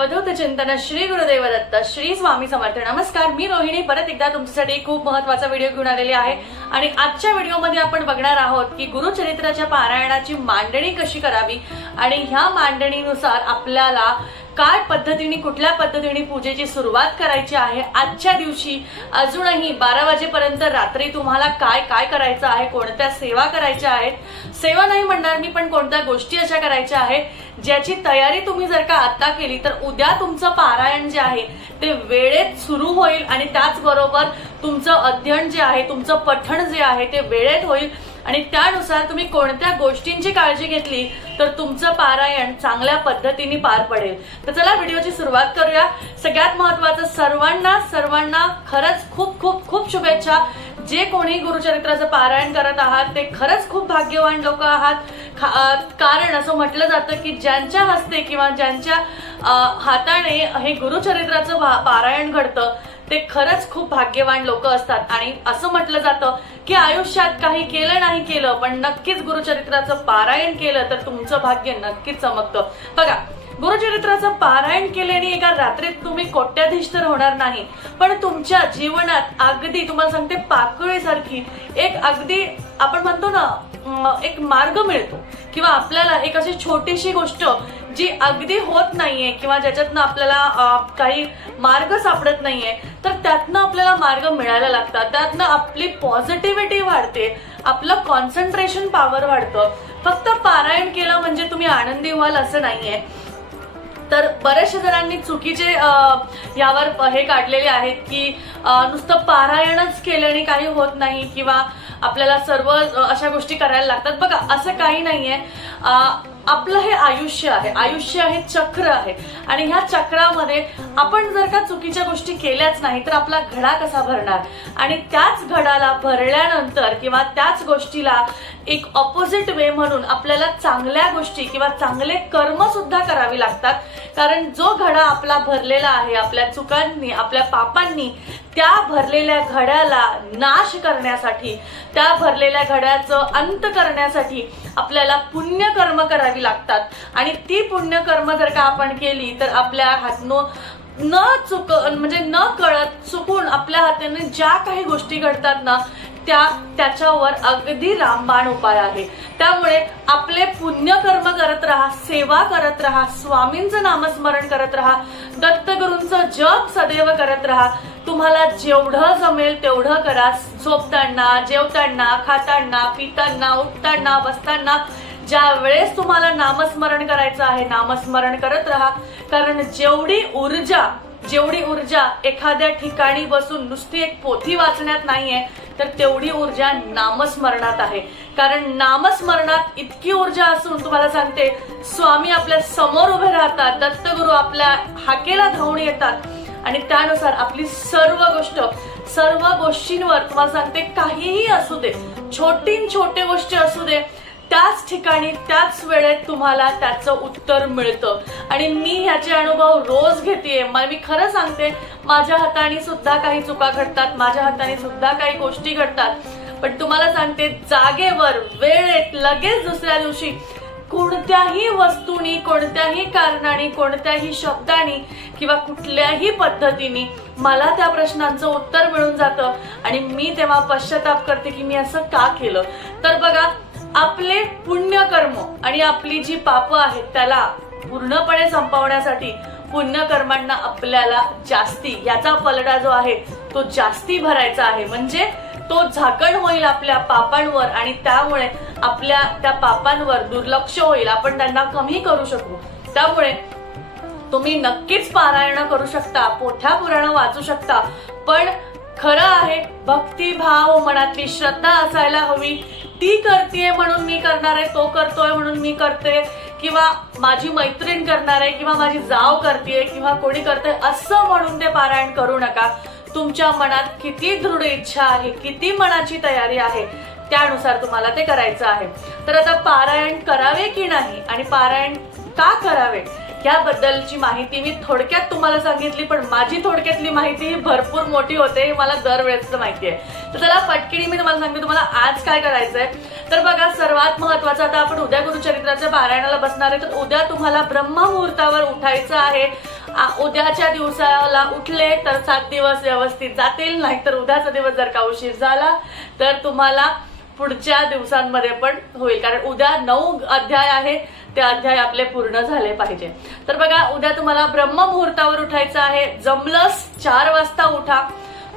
अवधूत चिंतन श्री गुरुदेव दत्त श्री स्वामी समर्थ। नमस्कार, मी रोहिणी परत एकदा तुमच्यासाठी खूप महत्त्वाचा व्हिडिओ घेऊन आलेली आहे आणि आजच्या व्हिडिओमध्ये आपण बघणार आहोत की गुरुचरित्राच्या पारायणाची मांडणी कशी करावी आणि ह्या मांडणीनुसार आपल्याला काय पद्धतीने कुठल्या पद्धतीने पूजेची सुरुवात करायची आहे। आजच्या दिवशी अजूनही 12 वाजेपर्यंत रात्री तुम्हाला काय काय करायचं आहे, कोणत्या सेवा करायच्या आहेत, सेवा नाही म्हणणार मी पण कोणत्या गोष्टी अशा करायच्या आहेत ज्याची तयारी तुम्ही जर का आता केली तर उद्या तुमचं पारायण जे आहे ते वेळेत सुरू होईल आणि त्याचबरोबर तुमचं अध्ययन जे आहे तुमचं पठण जे आहे ते वेळेत होईल आणि त्यानुसार तुम्ही कोणत्या गोष्टींची काळजी घेतली तर तुमचं पारायण चांगल्या पद्धतीने पार पडेल। तर चला व्हिडिओची सुरुवात करूया। सगळ्यात महत्त्वाचं सर्वांना खरंच खूप खूप खूप शुभेच्छा। जे कोणी गुरुचरित्राचं पारायण करत आहात ते खरंच खूप भाग्यवान लोक आहात। कारण असं म्हटलं जातं की ज्यांच्या हस्ते किंवा ज्यांच्या हाताने हे गुरुचरित्राचं पारायण घडतं ते खरंच खूप भाग्यवान लोक असतात आणि असं म्हटलं जातं की आयुष्यात काही केलं नाही केलं पण नक्कीच गुरुचरित्राचं पारायण केलं तर तुमचं भाग्य नक्कीच चमकतं। बघा, गुरुचरित्राचं पारायण केल्याने एका रात्रीत तुम्ही कोट्याधीश तर होणार नाही पण तुमच्या जीवनात अगदी तुम्हाला सांगते पाकळीसारखी एक अगदी आपण म्हणतो ना एक मार्ग मिळतो किंवा आपल्याला एक अशी छोटीशी गोष्ट जी अगदी होत नाहीये किंवा ज्याच्यातनं आपल्याला काही मार्ग सापडत नाहीये तर त्यातनं आपल्याला मार्ग मिळायला लागतात, त्यातनं आपली पॉझिटिव्हिटी वाढते, आपलं कॉन्सन्ट्रेशन पॉवर वाढतं। फक्त पारायण केलं म्हणजे तुम्ही आनंदी व्हाल असं नाहीये। तर बऱ्याचशा जणांनी चुकीचे यावर हे काढलेले आहेत की नुसतं पारायणच केल्याने काही होत नाही किंवा आपल्याला सर्व अशा गोष्टी करायला लागतात। बघा, असं काही नाहीये। आपलं हे आयुष्य आहे, चक्र आहे आणि ह्या चक्रामध्ये आपण जर का चुकीच्या गोष्टी केल्याच नाही तर आपला घडा कसा भरणार आणि त्याच घडाला भरल्यानंतर किंवा त्याच गोष्टीला एक ऑपोजिट वे म्हणून आपल्याला चांगल्या गोष्टी किंवा चांगले कर्म सुद्धा करावी लागतात। कारण जो घडा आपला भरलेला आहे आपल्या चुकांनी आपल्या पापांनी त्या भरलेल्या घड्याला नाश करण्यासाठी त्या भरलेल्या घड्याचं अंत करण्यासाठी आपल्याला पुण्यकर्म करावी लागतात आणि ती पुण्यकर्म जर का आपण केली तर आपल्या हातनं न कळत चुकून आपल्या हाताने ज्या काही गोष्टी घडतात ना त्याच्यावर अगदी रामबाण उपाय आहे। त्यामुळे आपले पुण्यकर्म करत राहा, सेवा करत राहा, स्वामींचं नामस्मरण करत राहा, दत्तगुरूंचं जप सदैव करत राहा। तुम्हाला जेवढं जमेल तेवढं करा। झोपताना, जेवताना, खाताना, पिताना, उठताना, बसताना ज्या वेळेस तुम्हाला नामस्मरण करायचं आहे नामस्मरण करत राहा। कारण जेवढी ऊर्जा एखाद्या ठिकाणी बसून नुसती एक पोथी वाचण्यात नाहीये तर तेवढी ऊर्जा नामस्मरणात आहे। कारण नामस्मरणात इतकी ऊर्जा असून तुम्हाला सांगते स्वामी आपल्या समोर उभे राहतात, दत्तगुरू आपल्या हाकेला धावून येतात आणि त्यानुसार आपली सर्व गोष्टींवर तुम्हाला सांगते काहीही असू दे, छोटे गोष्टी असू दे, त्याच ठिकाणी त्याच वेळेत तुम्हाला त्याचं उत्तर मिळतं। आणि मी ह्याचे अनुभव रोज घेतेय। मी खरं सांगते माझ्या हाताने सुद्धा काही चुका घडतात, माझ्या हाताने सुद्धा काही गोष्टी घडतात पण तुम्हाला सांगते जागेवर वेळेत लगेच दुसऱ्या दिवशी कोणत्याही वस्तूनी कोणत्याही कारणाने कोणत्याही शब्दानी किंवा कुठल्याही पद्धतीने मला त्या प्रश्नांचं उत्तर मिळून जातं आणि मी तेव्हा पश्चाताप करते की मी असं का केलं। तर बघा, आपले पुण्यकर्म आणि आपली जी पाप आहेत त्याला पूर्णपणे संपवण्यासाठी पुण्यकर्मांना आपल्याला जास्ती याचा पलटा जो आहे तो जास्ती भरायचा आहे म्हणजे तो झाकण होईल आपल्या पापांवर आणि त्यामुळे आपल्या त्या पापांवर दुर्लक्ष होईल, आपण त्यांना कमी करू शकू। त्यामुळे तुम्ही नक्कीच पारायण करू शकता, पोथ्या पुराण वाचू शकता पण खरं आहे भक्तिभाव मनातली श्रद्धा असायला हवी। ती करतेय म्हणून मी करणार आहे, तो करतोय म्हणून मी करते किंवा माझी मैत्रीण करणार आहे किंवा माझी जाव करतेय किंवा कोणी करते असं म्हणून ते पारायण करू नका। तुमच्या मनात किती दृढ इच्छा आहे, किती मनाची तयारी आहे त्यानुसार तुम्हाला ते करायचं आहे। तर आता पारायण करावे की नाही आणि पारायण का करावे याबद्दलची माहिती मी थोडक्यात तुम्हाला सांगितली पण माझी थोडक्यातली माहिती ही भरपूर मोठी होते हे मला दरवेळेस माहिती आहे। तर चला पटकनी मी तुम्हाला सांगते तुम्हाला आज काय करायचंय। तर बघा, सर्वात महत्वाचं आता आपण उद्या गुरुचरित्राच्या पारायणाला बसणार आहे तर उद्या तुम्हाला ब्रह्ममुहूर्तावर उठायचं आहे उद्याच्या दिवसाला उठले तर 7 दिवस व्यवस्थित जातील, नाहीतर उद्याचा दिवस जर का उशीर झाला तर तुम्हाला पुढच्या दिवसांमध्ये पण होईल, कारण उद्या 9 अध्याय आहे, ते अध्याय आपले पूर्ण झाले पाहिजे. तर बघा, उद्या तुम्हाला ब्रह्ममुहूर्तावर उठायचं आहे. जमलंच 4 वाजता उठा,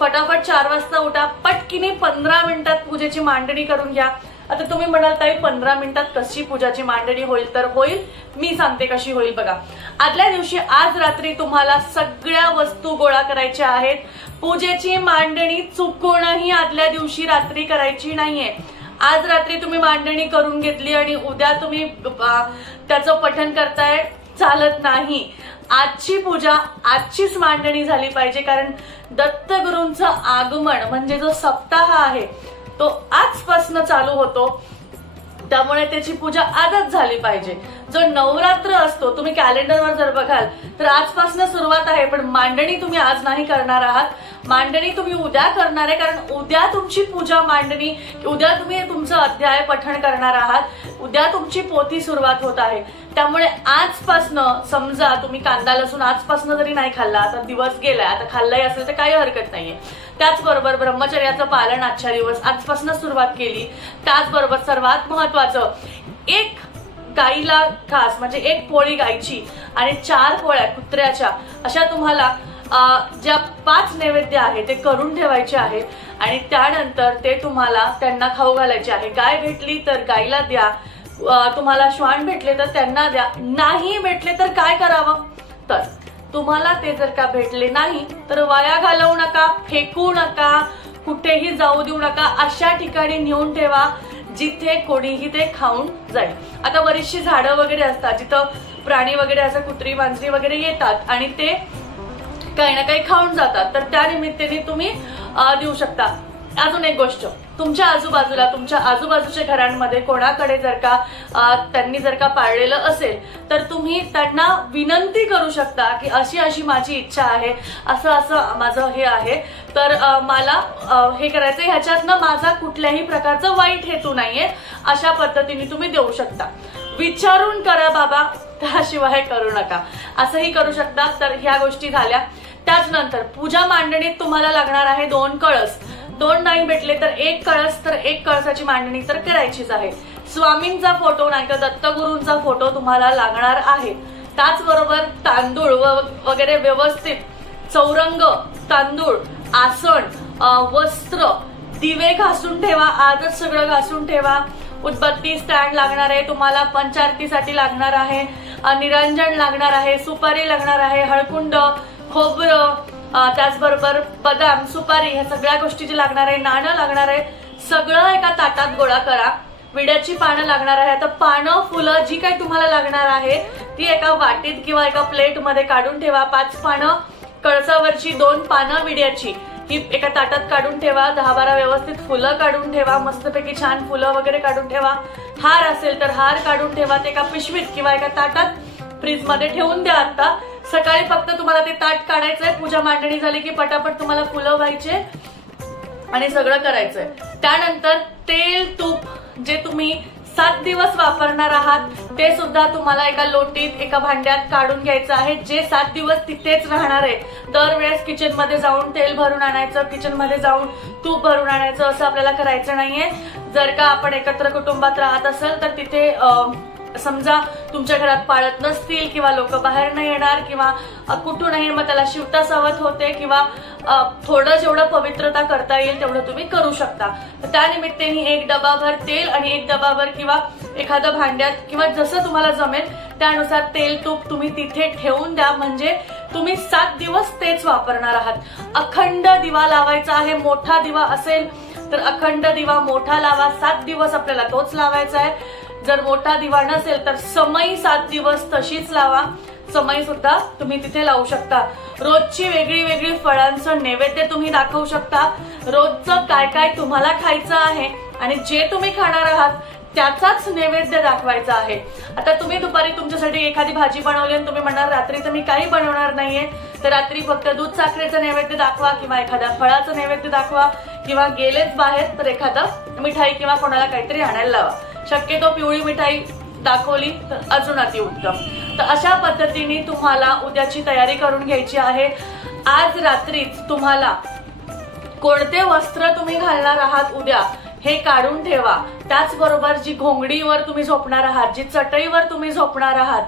फटाफट 4 वाजता उठा, पटकिनी 15 मिनिटात पूजेची मांडणी करून घ्या. आता तुम्ही म्हणाल ताई 15 मिनिटात कशी पूजाची मांडणी होईल? तर होईल, मी सांगते कशी होईल. बघा, आदल्या दिवशी आज रात्री तुम्हाला सगळ्या वस्तू गोळा करायच्या आहेत. पूजेची मांडणी चुकूनही आदल्या दिवशी रात्री करायची नाहीये. आज रात्री तुम्ही मांडणी करून घेतली आणि उद्या तुम्ही त्याचं पठण करताय, चालत नाही. आजची पूजा आजचीच मांडणी झाली पाहिजे, कारण दत्तगुरूंचं आगमन म्हणजे जो सप्ताह आहे तो आजपासून चालू होतो, त्यामुळे त्याची पूजा आजच झाली पाहिजे. जो नवरात्र असतो, तुम्ही कॅलेंडरवर जर बघाल तर आजपासून सुरुवात आहे, पण मांडणी तुम्ही आज नाही करणार आहात. मांडणी तुम्ही उद्या करणार आहे, कारण उद्या तुमची पूजा मांडणी, उद्या तुम्ही तुमचं अध्याय पठण करणार आहात, उद्या तुमची पोथी सुरुवात होत आहे. त्यामुळे आजपासनं समजा तुम्ही कांदा लसूण आजपासनं जरी नाही खाल्ला, आता दिवस गेलाय, आता खाल्लाही असेल तर काही हरकत नाहीये. त्याचबरोबर ब्रह्मचर्याचं पालन आजच्या दिवस आजपासून सुरुवात केली. त्याचबरोबर सर्वात महत्वाचं, एक गाईला खास म्हणजे 1 पोळी गायची आणि 4 पोळ्या कुत्र्याच्या, अशा तुम्हाला ज्या 5 नैवेद्य आहे ते करून ठेवायचे आहे आणि त्यानंतर ते तुम्हाला त्यांना खाऊ घालायचे आहे. गाय भेटली तर गाईला द्या, तुम्हाला श्वान भेटले तर त्यांना द्या, नाही भेटले तर काय करावं? तर तुम्हाला ते जर का भेटले नाही तर वाया घालवू नका, फेकू नका, कुठेही जाऊ देऊ नका, अशा ठिकाणी नेऊन ठेवा जिथे कोणीही ते खाऊन जाईल. आता बरीचशी झाडं वगैरे असतात जिथं प्राणी वगैरे असं कुत्री मांजरी वगैरे येतात आणि ते काही ना काही खाऊन जातात, तर त्या निमित्ताने तुम्ही देऊ शकता. अजून एक गोष्ट, तुमच्या आजूबाजूला, तुमच्या आजूबाजूच्या घरांमध्ये कोणाकडे जर का त्यांनी जर का पाळलेलं असेल तर तुम्ही त्यांना विनंती करू शकता की अशी अशी माझी इच्छा आहे, असं असं माझं हे आहे, तर मला हे करायचं, ह्याच्यातनं माझा कुठल्याही प्रकारचा वाईट हेतू नाहीये, अशा पद्धतीने तुम्ही देऊ शकता. विचारून करा बाबा, त्याशिवाय करू नका, असंही करू शकता. तर ह्या गोष्टी झाल्या. त्याचनंतर पूजा मांडणीत तुम्हाला लागणार आहे 2 कळस. 2 नाही भेटले तर 1 कळस, तर 1 कळसाची मांडणी तर करायचीच आहे. स्वामींचा फोटो नाही तर दत्तगुरूंचा फोटो तुम्हाला लागणार आहे. त्याचबरोबर तांदूळ वगैरे व्यवस्थित, चौरंग, तांदूळ, आसन, वस्त्र, दिवे घासून ठेवा, आजच सगळं घासून ठेवा. उदबत्ती स्टँड लागणार आहे तुम्हाला, पंचारतीसाठी लागणार आहे, निरंजन लागणार आहे, सुपारी लागणार आहे, हळकुंड, खोबरं, त्याचबरोबर बदाम, सुपारी, ह्या सगळ्या गोष्टी जी लागणार आहे, नाणं लागणार आहे, सगळं एका ताटात गोळा करा. विड्याची पानं लागणार आहे. आता पानं, फुलं जी काही तुम्हाला लागणार आहे ती एका वाटीत किंवा एका प्लेटमध्ये काढून ठेवा. 5 पानं कळसावरची, 2 पानं विड्याची ही एका ताटात काढून ठेवा. 10-12 व्यवस्थित फुलं काढून ठेवा, मस्तपैकी छान फुलं वगैरे काढून ठेवा. हार असेल तर हार काढून ठेवा, ते एका पिशवीत किंवा एका ताटात फ्रीजमध्ये ठेवून द्या. आता सकाळी फक्त तुम्हाला ते ताट काढायचंय, पूजा मांडणी झाली की पटापट तुम्हाला फुलं व्हायचे आणि सगळं करायचंय. त्यानंतर तेल, तूप जे तुम्ही 7 दिवस वापरणार आहात ते सुद्धा तुम्हाला एका लोटीत, एका भांड्यात काढून घ्यायचं आहे, जे 7 दिवस तिथेच राहणार आहे. दरवेळेस किचनमध्ये जाऊन तेल भरून आणायचं, किचनमध्ये जाऊन तूप भरून आणायचं असं आपल्याला करायचं नाहीये. जर का आपण एकत्र कुटुंबात राहत असेल तर तिथे समजा तुमच्या घरात पाळत नसतील किंवा लोक बाहेर नाही येणार किंवा कुठूनही, मग त्याला शिवता सावध होते किंवा थोडं जेवढं पवित्रता करता येईल तेवढं तुम्ही करू शकता. त्या निमित्ताने 1 डबाभर तेल आणि 1 डबाभर किंवा एखाद्या भांड्यात किंवा जसं तुम्हाला जमेल त्यानुसार तेल, तूप तुम्ही तिथे ठेवून द्या, म्हणजे तुम्ही 7 दिवस तेच वापरणार आहात. अखंड दिवा लावायचा आहे. मोठा दिवा असेल तर अखंड दिवा मोठा लावा, 7 दिवस आपल्याला तोच लावायचा आहे. जर मोठा दिवा नसेल तर समई 7 दिवस तशीच लावा. समई सुद्धा तुम्ही तिथे लावू शकता. रोजची वेगळी वेगळी फळांचं नैवेद्य तुम्ही दाखवू शकता. रोजचं काय काय तुम्हाला खायचं आहे आणि जे तुम्ही खाणार आहात त्याचाच नैवेद्य दाखवायचा आहे. आता तुम्ही दुपारी तुमच्यासाठी एखादी भाजी बनवली आणि तुम्ही म्हणणार रात्री तर मी काही बनवणार नाहीये, तर रात्री फक्त दूध साखरेचं नैवेद्य दाखवा किंवा एखाद्या फळाचं नैवेद्य दाखवा किंवा गेलेच बाहेर तर एखादा मिठाई किंवा कोणाला काहीतरी आणायला लावा. शक्यतो पिवळी मिठाई दाखवली तर अजून अतिउत्तम. तर अशा पद्धतीने तुम्हाला उद्याची तयारी करून घ्यायची आहे. आज रात्रीच तुम्हाला कोणते वस्त्र तुम्ही घालणार आहात उद्या हे काढून ठेवा. त्याचबरोबर जी घोंगडीवर तुम्ही झोपणार आहात, जी चटईवर तुम्ही झोपणार आहात,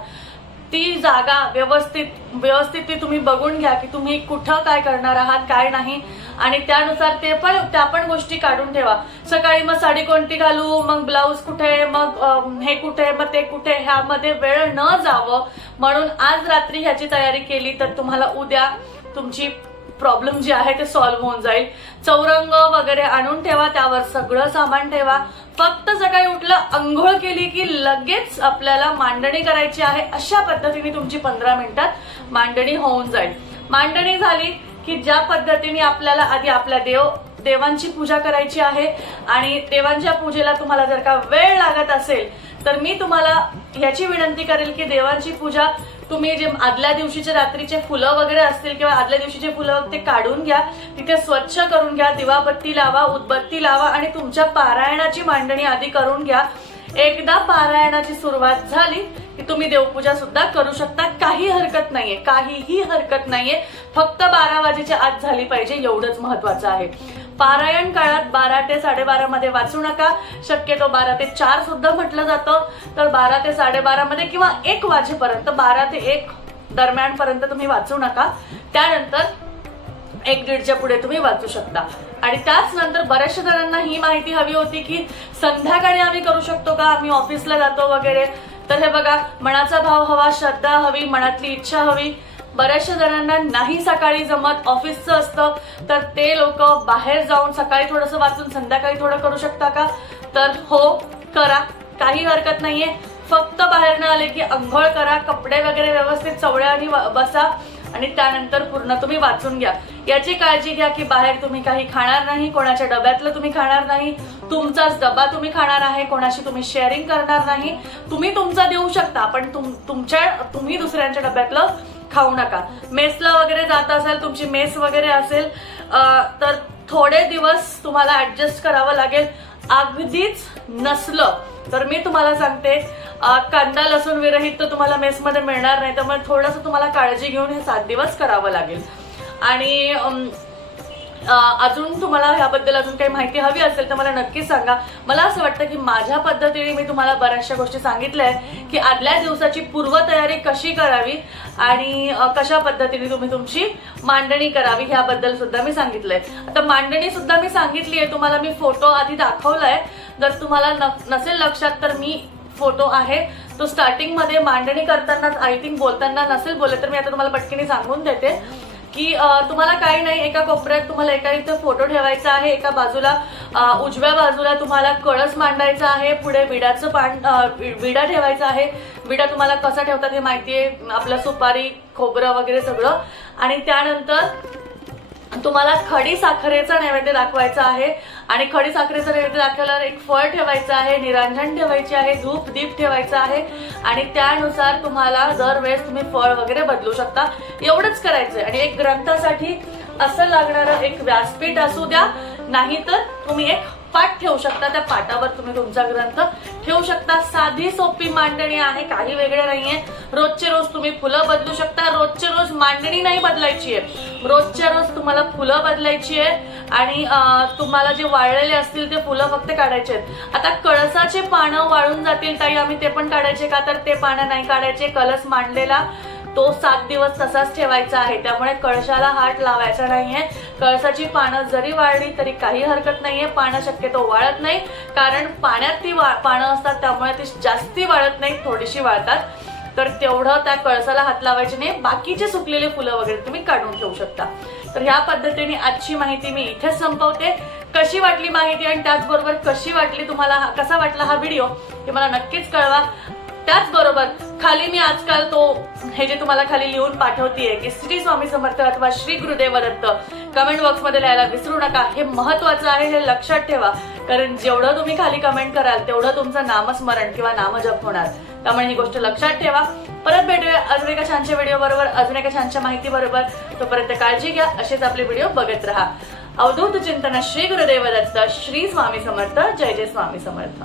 ती जागा व्यवस्थित तुम्ही बघून घ्या की तुम्ही कुठं काय करणार आहात काय नाही, आणि त्यानुसार त्या पण गोष्टी काढून ठेवा. सकाळी मग साडी कोणती घालू, मग ब्लाऊज कुठे, मग हे कुठे, मग ते कुठे, ह्यामध्ये वेळ न जावं म्हणून आज रात्री ह्याची तयारी केली तर तुम्हाला उद्या तुमची प्रॉब्लेम जी आहे ते सॉल्व्ह होऊन जाईल. चौरंग वगैरे आणून ठेवा, त्यावर सगळं सामान ठेवा. फक्त सकाळी उठलं, अंघोळ केली की लगेच आपल्याला मांडणी करायची आहे. अशा पद्धतीने तुमची 15 मिनिटात मांडणी होऊन जाईल. मांडणी झाली की ज्या पद्धतीने आपल्याला आधी आपल्या देवांची पूजा करायची आहे, आणि देवांच्या पूजेला तुम्हाला जर का वेळ लागत असेल तर मी तुम्हाला ह्याची विनंती करेल की देवांची पूजा तुम्ही जे आदल्या दिवशीचे रात्रीचे फुलं वगैरे असतील किंवा आदल्या दिवशीचे फुलं ते काढून घ्या, तिथे स्वच्छ करून घ्या, दिवाबत्ती लावा, उदबत्ती लावा आणि तुमच्या पारायणाची मांडणी आधी करून घ्या. एकदा पारायणाची सुरुवात झाली की तुम्ही देवपूजा सुद्धा करू शकता. काही हरकत नाहीये, काहीही हरकत नाहीये. फक्त 12 वाजेच्या आत झाली पाहिजे, एवढंच महत्वाचं आहे. पारायण काळात 12 ते 12:30 मध्ये वाचू नका. शक्यतो 12 ते 4 सुद्धा म्हटलं जातं, तर 12 ते 12:30 मध्ये किंवा 1 वाजेपर्यंत, 12 ते 1 दरम्यान पर्यंत तुम्ही वाचू नका. त्यानंतर 1-1:30च्या पुढे तुम्ही वाचू शकता. आणि त्याच नंतर बऱ्याचशा जणांना ही माहिती हवी होती की संध्याकाळी आम्ही करू शकतो का, आम्ही ऑफिसला जातो वगैरे. तर हे बघा, मनाचा भाव हवा, श्रद्धा हवी, मनातली इच्छा हवी. बऱ्याचशा जणांना नाही सकाळी जमत, ऑफिसचं असतं, तर ते लोक बाहेर जाऊन सकाळी थोडंसं वाचून संध्याकाळी थोडं करू शकता का, तर हो करा, काही हरकत नाहीये. फक्त बाहेर न आले की अंघोळ करा, कपडे वगैरे व्यवस्थित चवळ्याने बसा आणि त्यानंतर पूर्ण तुम्ही वाचून घ्या. याची काळजी घ्या की बाहेर तुम्ही काही खाणार नाही, कोणाच्या डब्यातलं तुम्ही खाणार नाही, तुमचाच डबा तुम्ही खाणार आहे, कोणाशी तुम्ही शेअरिंग करणार नाही. तुम्ही तुमचा देऊ शकता पण तुम्ही दुसऱ्यांच्या डब्यातलं खाऊ नका. मेसला वगैरे जात असाल, तुमची मेस वगैरे असेल तर थोडे दिवस तुम्हाला ऍडजस्ट करावं लागेल. अगदीच नसलं तर मी तुम्हाला सांगते, कांदा लसूण विरहित तर तुम्हाला मेसमध्ये मिळणार नाही, त्यामुळे थोडंसं तुम्हाला काळजी घेऊन हे 7 दिवस करावं लागेल. आणि अजून तुम्हाला ह्याबद्दल अजून काही माहिती हवी असेल तर मला नक्की सांगा. मला असं वाटतं की माझ्या पद्धतीने मी तुम्हाला बऱ्याचशा गोष्टी सांगितल्या आहेत की आदल्या दिवसाची पूर्वतयारी कशी करावी आणि कशा पद्धतीने तुम्ही तुमची मांडणी करावी ह्याबद्दल सुद्धा मी सांगितलंय. आता मांडणी सुद्धा मी सांगितली आहे, तुम्हाला मी फोटो आधी दाखवलाय. जर तुम्हाला नसेल लक्षात तर मी फोटो आहे तो स्टार्टिंग मध्ये मांडणी करताना आय थिंक बोलताना नसेल बोलले तर मी आता तुम्हाला पटकीने सांगून देते की तुम्हाला काही नाही, एका कोपऱ्यात तुम्हाला एका इथे फोटो ठेवायचा आहे, एका बाजूला उजव्या बाजूला तुम्हाला कळस मांडायचा आहे, पुढे विडा ठेवायचा आहे. विडा तुम्हाला कसा ठेवतात हे माहितीये, आपलं सुपारी खोबरं वगैरे सगळं. आणि त्यानंतर तुम्हाला खडी साखरेचा नैवेद्य दाखवायचा आहे आणि खडी साखरेचा नैवेद्य दाखवल्यावर एक फळ ठेवायचं आहे, निरांजन ठेवायची आहे, धूप दीप ठेवायचा आहे आणि त्यानुसार तुम्हाला दरवेळेस तुम्ही फळ वगैरे बदलू शकता. एवढंच करायचंय. आणि एक ग्रंथासाठी असं लागणारं एक व्यासपीठ असू द्या, नाहीतर तुम्ही एक पाट ठेवू शकता, त्या पाटावर तुम्ही तुमचा ग्रंथ ठेवू शकता. साधी सोपी मांडणी आहे, काही वेगळे नाहीये. रोजचे रोज तुम्ही फुलं बदलू शकता. रोजचे रोज मांडणी नाही बदलायची आहे, रोजच्या रोज तुम्हाला फुलं बदलायची आहे आणि तुम्हाला जे वाळलेले असतील ते फुलं फक्त काढायचे आहेत. आता कळसाचे पानं वाळून जातील ताई, आम्ही ते पण काढायचे का, तर ते पानं नाही काढायचे. कलश मांडलेला तो 7 दिवस तसाच ठेवायचा आहे, त्यामुळे कळशाला हात लावायचा नाहीये. कळसाची पानं जरी वाळली तरी काही हरकत नाहीये. पानं शक्यतो वाळत नाही, कारण पाण्यात ती पानं असतात त्यामुळे ती जास्ती वाळत नाही, थोडीशी वाळतात. तर तेवढं त्या कळसाला हात लावायचे नाही. बाकीचे सुकलेले फुलं वगैरे तुम्ही काढून ठेवू शकता. तर ह्या पद्धतीने आजची माहिती मी इथेच संपवते. कशी वाटली माहिती आणि त्याचबरोबर कशी वाटली तुम्हाला, कसा वाटला हा व्हिडिओ हे मला नक्कीच कळवा. त्याचबरोबर खाली मी आजकाल हे जे तुम्हाला खाली लिहून पाठवतेय की श्री स्वामी समर्थ अथवा श्री गुरुदेव दत्त, कमेंट बॉक्समध्ये लिहायला विसरू नका. हे महत्वाचं आहे, हे लक्षात ठेवा, कारण जेवढं तुम्ही खाली कमेंट कराल तेवढं तुमचं नामस्मरण किंवा नामजप होणार. त्यामुळे ही गोष्ट लक्षात ठेवा. परत भेटूया अजून एका छानच्या व्हिडिओ बरोबर, अजून एका छानच्या माहिती बरोबर. तोपर्यंत काळजी घ्या, असेच आपले व्हिडिओ बघत राहा. अवधूत चिंतन श्री गुरुदेव दत्त, श्री स्वामी समर्थ. जय जय स्वामी समर्थ.